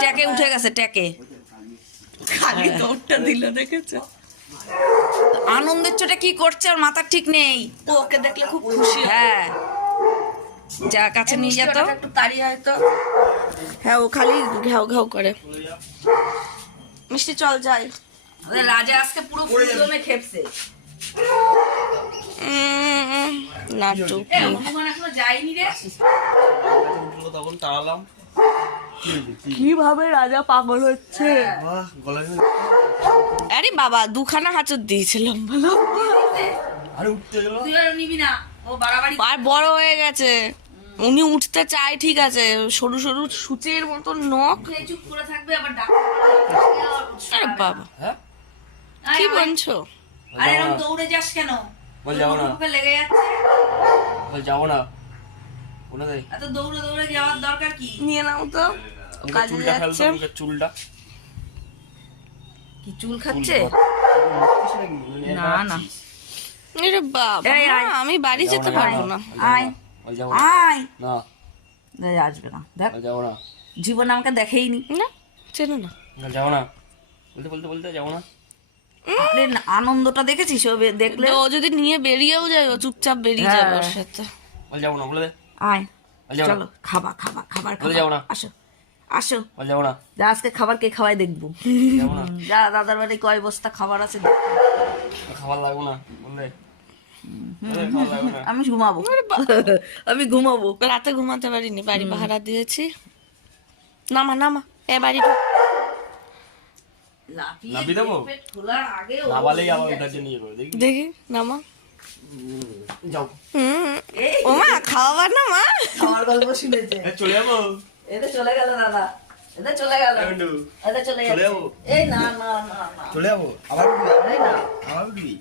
ট্যাকে উঠে গেছে, ট্যাকে খালি দৌড়টা দিল, দেখেছো? আনন্দের চোটে কি করছে ওর মাথা ঠিক নেই। ওকে দেখলে খুব খুশি। হ্যাঁ, যা কাছে নিয়ে যেত একটু তাড়ি হয়তো। হ্যাঁ, ও খালি ঘাউ ঘাউ করে। মিষ্টি চল যাই। রাজা আজকে পুরো ফুলদমে খেপছে। নাটু হনুমান এখনো যায়নি রে। তখন তাড়ালাম। কিভাবে রাজা পাগল হচ্ছে। আরে বাবা, দুখানা হাঁচর দিয়েছিলাম বলো। আরে উঠতে গেল। তুই আর নিবি না, ও বাড়াবাড়ি। আর বড় হয়ে গেছে, উনি উঠতে চায় ঠিক আছে, সরু সরু সূচের মতন নখ। চুপ করে থাকবে আবার ডাক। আরে বাবা, হ্যাঁ কি বলছো? আরে এরকম দৌড়ে যাস কেন? বল যাবো না। মুখে লেগে যাচ্ছে। বল যাবো না। কোনা দেই। এত দৌড়ে দৌড়ে যাওয়ার দরকার কি? নিয়ে নাও তো, কাজে চুলটা ফেল যাচ্ছে। তো, মুখের চুলটা। কি চুল খাচ্ছে? না না, আরে বাবা, এই আয়। আমি বাড়ি যেতে পারবো না। আয় বল যাবো না। আয়। না, দেখ, আসবে না, দেখ বল যাবো না। জীবনে আমাকে দেখেইনি। না, চেনো না। বল যাবো না। বলতে বলতে বলতে যাবো না। আরে না, আনন্দটা দেখেছিস ও দেখলে? ও যদি নিয়ে বেরিয়েও যায়, ও চুপচাপ বেরিয়ে হ্যাঁ। যাবে ওর সাথে। বল যাবো না, বলে দে। আয়, বল যাবো চলো না। খাবার খাবার খাবার বলে যাবো না। আসো আসো। বল যাবো না। যা, আজকে খাবার কে খাওয়াই দেখবো। যাবো না। যা, দাদার বাড়ি কয় বস্তা খাবার আছে দেখ। খাবার লাগবো না, বলে দে। বলে দে, খাবার লাগবো না। আমি ঘুমাবো। আমি ঘুমাবো। রাতে ঘুমাতে পারিনি, বাড়ি পাহারা দিয়েছি। নামা নামা, এ বাড়ি ঢুক। নাবি দেবো? পেট খোলার আগে ও নাবালেই আবার উঠাচ্ছে নিয়ে করে দেখি। দেখি নামা। যাও। এই ও মা, খাওয়াবার না মা। খাওয়ার গল্প শুনেছে। চলে যাবো। এতে চলে গেল দাদা, এতে চলে গেল, বন্ধু, এতে চলে চলে গেল। যাবো। এই না না না না, চলে যাবো। আবার উঠবি? এই না। আবার উঠবি?